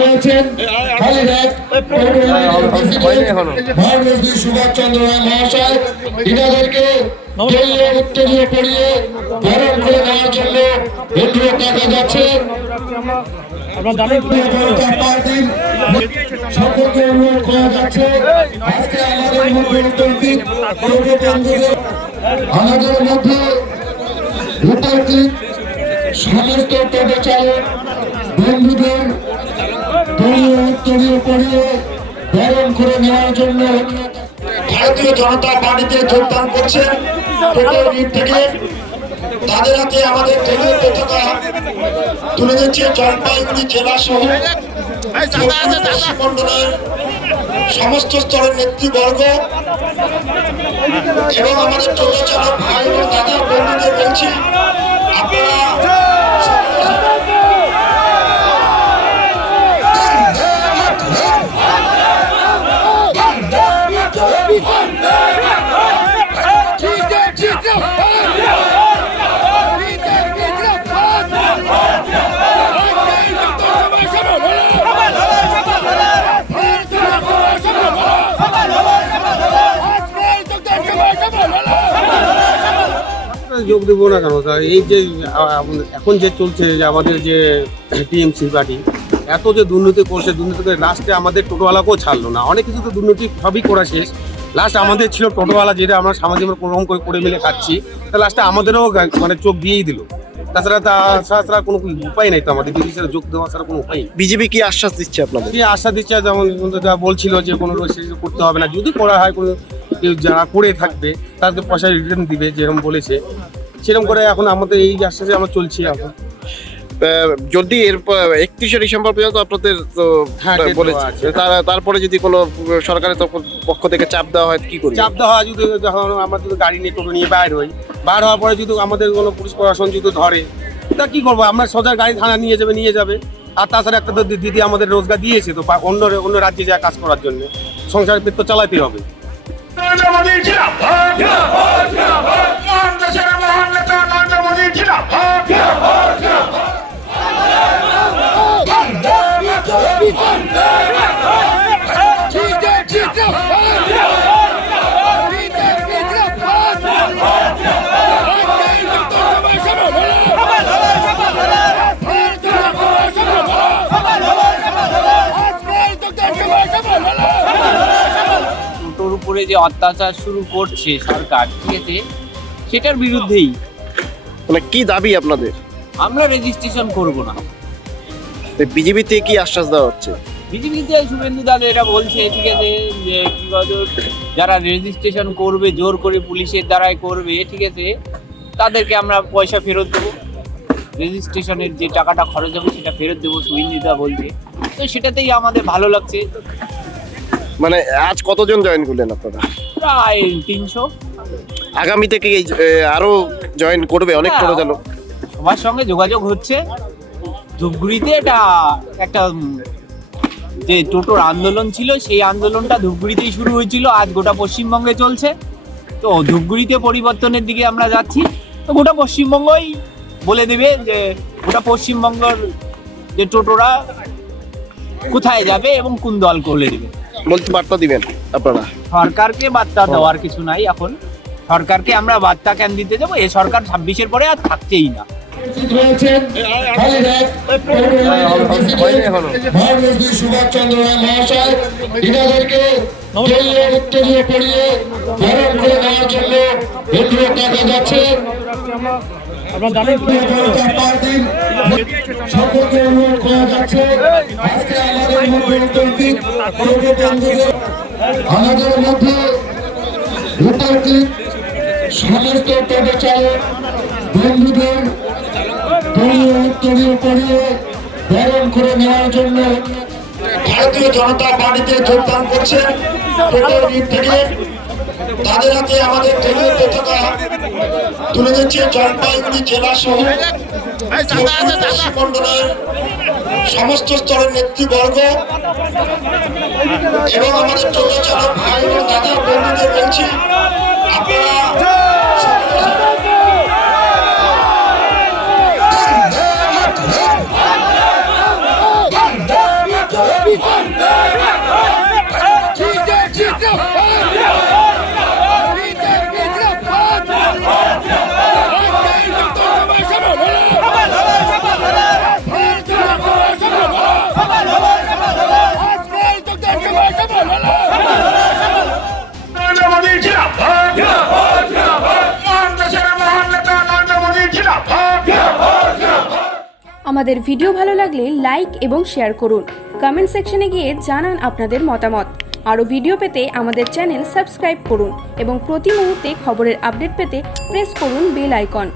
রয়েছেন কালীঘাট ভারতী সুভাষচন্দ্র রায় মহাশয়। এনাদেরকে দলীয় উত্তরীয় পড়িয়ে বরণ করে নেওয়ার জন্য অনুরোধ দেখা যাচ্ছে। সকলকে অনুরোধ করা যাচ্ছে আজকে আমাদের মধ্যে উপস্থিত সমস্ত টোটো চালক বন্ধুদের দলীয় উত্তরীয় পড়িয়ে বরণ করে নেওয়ার জন্য ভারতীয় জনতা পার্টিতে যোগদান করছেন টোটোর দিক থেকে। তাদের হাতে আমাদের দলীয় পতাকা তুলে দিচ্ছে জলপাইগুড়ি জেলা সহ পশ্চিমমন্ডলের সমস্ত স্তরের নেতৃবর্গ এবং আমাদের টোটো চালক ভাই ও দাদা বন্ধুদের বলছি আপনারা যোগ দেবো না কেন? এই যে এখন যে চলছে যে আমাদের যে টিএমসি পার্টি এত যে দুর্নীতি করছে, দুর্নীতি করে লাস্টে আমাদের টোটোওয়ালাকেও ছাড়লো না। অনেক কিছু তো দুর্নীতি সবই করা শেষ, লাস্ট আমাদের ছিল টোটোওয়ালা, যেটা আমরা সামাজিক কোনোরকম করে মিলে খাচ্ছি, তা লাস্টে আমাদেরও মানে চোখ দিয়েই দিল। তাছাড়া কোনো উপায় নাই তো আমাদের বিজেপির যোগ দেওয়া ছাড়া কোনো উপায় নেই। বিজেপি কি আশ্বাস দিচ্ছে আপনাদের? কি আশ্বাস দিচ্ছে, যেমন যা বলছিল যে কোনো রেজিস্ট্রেশন করতে হবে না, যদি করা হয় কোনো কেউ যারা করে থাকবে তাদের পয়সা রিটার্ন দিবে, যেরকম বলেছে সেরকম করে এখন আমাদের এই আশ্বাসে আমরা চলছি। এখন যদি এরপর 31শে ডিসেম্বর পর্যন্ত আপনাদের তো বলেছে, তারপরে যদি কোনো সরকারের পক্ষ থেকে চাপ দেওয়া হয় কি করি? চাপ দেওয়া হয় যদি, যখন আমরা যদি গাড়ি নিয়ে টোটো নিয়ে বাইর হওয়ার পরে যদি আমাদের কোনো পুলিশ প্রশাসন যদি ধরে, তা কি করবো? আমরা সোজা গাড়ি থানা নিয়ে যাবে। আর তাছাড়া একটা তো দিদি আমাদের রোজগার দিয়েছে, তো অন্য রাজ্যে যায় কাজ করার জন্য, সংসার পেট তো চালাতেই হবে। টোটোর উপরে যে অত্যাচার শুরু করছে সরকার, ঠিক আছে, সেটার বিরুদ্ধেই। মানে কি দাবি আপনাদের? আমরা রেজিস্ট্রেশন করব না। বিজেপি থেকে কি আশ্বাস দেওয়া হচ্ছে? বিজেপিতে শুভেন্দু দাদা এটা বলছে, ঠিক আছে, যে কি বলে, যারা রেজিস্ট্রেশন করবে জোর করে পুলিশের দ্বারাই করবে, ঠিক আছে, তাদেরকে আমরা পয়সা ফেরত দেবো, রেজিস্ট্রেশনের যে টাকাটা খরচ হবে সেটা ফেরত দেবো, শুভেন্দু দাদা বলছে। তো সেটাতেই আমাদের ভালো লাগছে। মানে আজ কতজন জয়েন করলেন আপনারা? প্রায় 300। আগামী থেকে আরো জয়েন করবে অনেক টোটো চালক? সবার সঙ্গে যোগাযোগ হচ্ছে। ধূপগুড়িতে একটা যে টোটোর আন্দোলন ছিল, সেই আন্দোলনটা ধূপগুড়িতেই শুরু হয়েছিল, আজ গোটা পশ্চিমবঙ্গে চলছে। তো ধূপগুড়িতে পরিবর্তনের দিকে আমরা যাচ্ছি। তো গোটা পশ্চিমবঙ্গই বলে দেবে যে গোটা পশ্চিমবঙ্গের যে টোটোরা কোথায় যাবে এবং কোন দল করলে দেবে। বলতে বার্তা দিবেন আপনারা? সরকারকে বার্তা দেওয়ার কিছু নাই এখন। সরকারকে আমরা বার্তা কেন দিতে যাবো? এই সরকার 26-এর পরে আর থাকছেই না। ভারতী সুভাষচন্দ্র রায় মহাশয়। এনাদেরকে দলীয় উত্তরীয় পড়িয়ে বরণ করে নেওয়ার জন্য অনুরোধ দেখা যাচ্ছে। সকলকে অনুরোধ করা যাচ্ছে আজকে আমাদের মধ্যে উপস্থিত সমস্ত টোটো চালক বন্ধুদের দলীয় উত্তরীয় পড়িয়ে বরণ করে নেওয়ার জন্য ভারতীয় জনতা পার্টিতে যোগদান করছেন টোটোর দিক থেকে। তাদের হাতে আমাদের দলীয় পতাকা তুলে দিচ্ছে জলপাইগুড়ি জেলা সহ পশ্চিমমন্ডলের সমস্ত স্তরের নেতৃবর্গ এবং আমাদের টোটো চালক ভাই ও দাদা বন্ধুদের বলছি আপনারা আমাদের ভিডিও ভালো লাগলে লাইক এবং শেয়ার করুন। কমেন্ট সেকশনে গিয়ে জানান আপনাদের মতামত। আরও ভিডিও পেতে আমাদের চ্যানেল সাবস্ক্রাইব করুন এবং প্রতি মুহূর্তে খবরের আপডেট পেতে প্রেস করুন বেল আইকন।